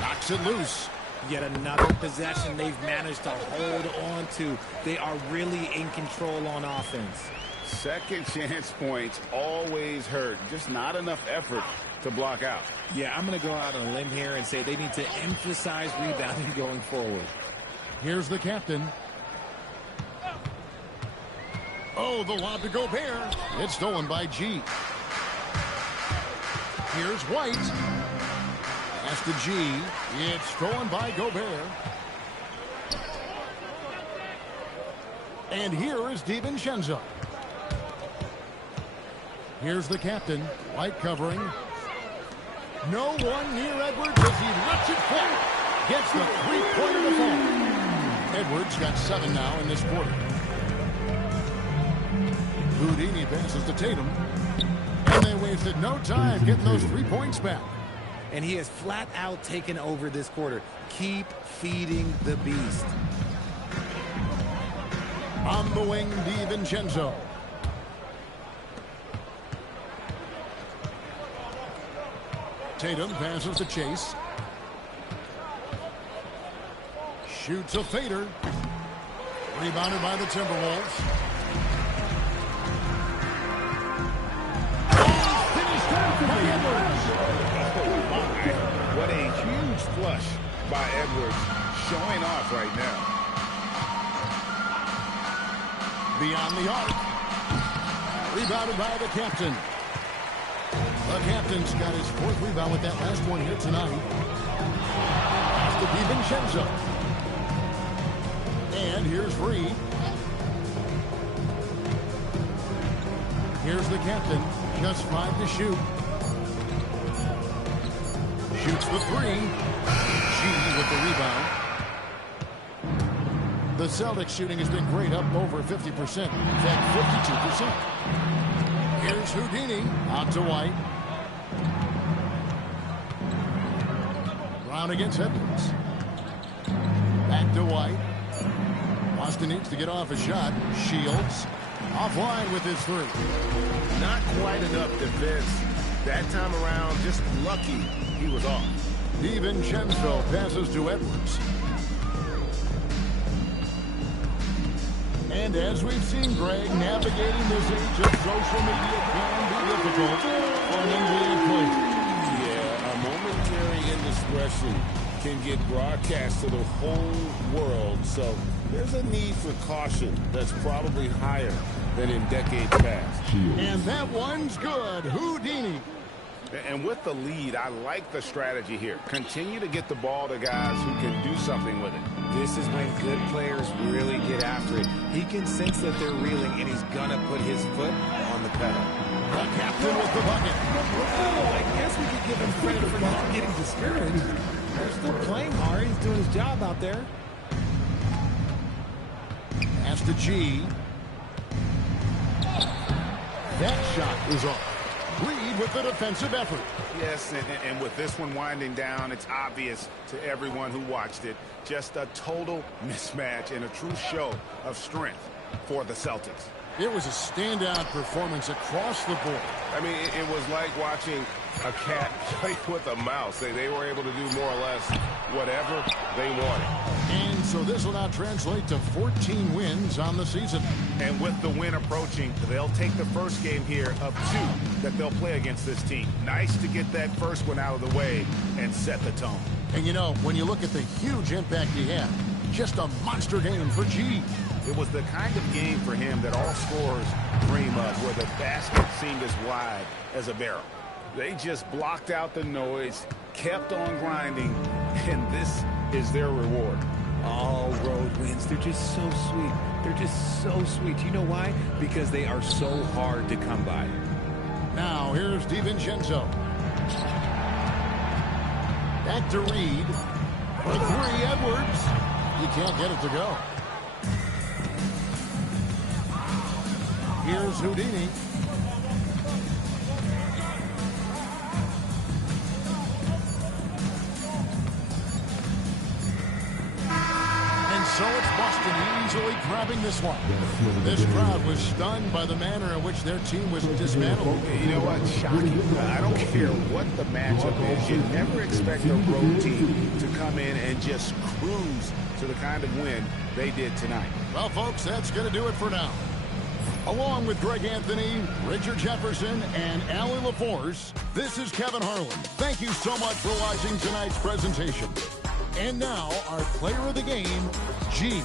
Knocks it loose. Yet another possession they've managed to hold on to. They are really in control on offense. Second chance points always hurt. Just not enough effort to block out. Yeah, I'm going to go out on a limb here and say they need to emphasize rebounding going forward. Here's the captain. Oh, the lob to Gobert. It's stolen by G. Here's White. Pass to G. It's stolen by Gobert. And here is DiVincenzo. Here's the captain. White covering. No one near Edwards as he lets it fly. Gets the three-pointer to fall. Edwards got 7 now in this quarter. Houdini passes to Tatum. And they wasted no time getting those 3 points back. And he has flat out taken over this quarter. Keep feeding the beast. On the wing, DiVincenzo. Tatum passes to Chase. Shoots a fader. Rebounded by the Timberwolves. Finished off by Edwards. What a huge flush by Edwards, showing off right now. beyond the arc. Rebounded by the captain. The captain's got his 4th rebound with that last one here tonight. Pass to DiVincenzo. And here's Reed. Here's the captain. Just 5 to shoot. Shoots the 3. G with the rebound. The Celtics shooting has been great, up over 50%. In fact, 52%. Here's Houdini. Out to White. Brown against Edwards. Back to White. Boston needs to get off a shot. Shields. Offline with his 3. Not quite enough defense. That time around, just lucky he was off. DiVincenzo passes to Edwards. And as we've seen, Greg, navigating this age of social media can be difficult for an NBA player. Yeah, a momentary indiscretion can get broadcast to the whole world. So there's a need for caution that's probably higher than in decades past. And that one's good. Houdini. And with the lead, I like the strategy here. Continue to get the ball to guys who can do something with it. This is when good players really get after it. He can sense that they're reeling, and he's going to put his foot on the pedal. The captain with the bucket. Well, I guess we could give him credit for not getting discouraged. They're still playing hard. He's doing his job out there. Pass to G. That shot is off. Reed with the defensive effort. Yes, and with this one winding down, it's obvious to everyone who watched it. Just a total mismatch and a true show of strength for the Celtics. It was a standout performance across the board. I mean, it was like watching a cat play with a mouse. They were able to do more or less whatever they wanted. And so this will now translate to 14 wins on the season. And with the win approaching, they'll take the first game here of 2 that they'll play against this team. Nice to get that first one out of the way and set the tone. And you know, when you look at the huge impact he had, just a monster game for G. It was the kind of game for him that all scorers dream of, where the basket seemed as wide as a barrel. They just blocked out the noise, kept on grinding, and this is their reward. All road wins. They're just so sweet. They're just so sweet. You know why? Because they are so hard to come by. Now, here's DiVincenzo. Back to Reed. For 3, Edwards. He can't get it to go. Here's Houdini. And so it's Boston easily grabbing this one. This crowd was stunned by the manner in which their team was dismantled. You know what? Shocking. I don't care what the matchup is. You never expect a road team to come in and just cruise to the kind of win they did tonight. Well, folks, that's going to do it for now. Along with Greg Anthony, Richard Jefferson, and Allie LaForce, this is Kevin Harlan. Thank you so much for watching tonight's presentation. And now, our player of the game, G.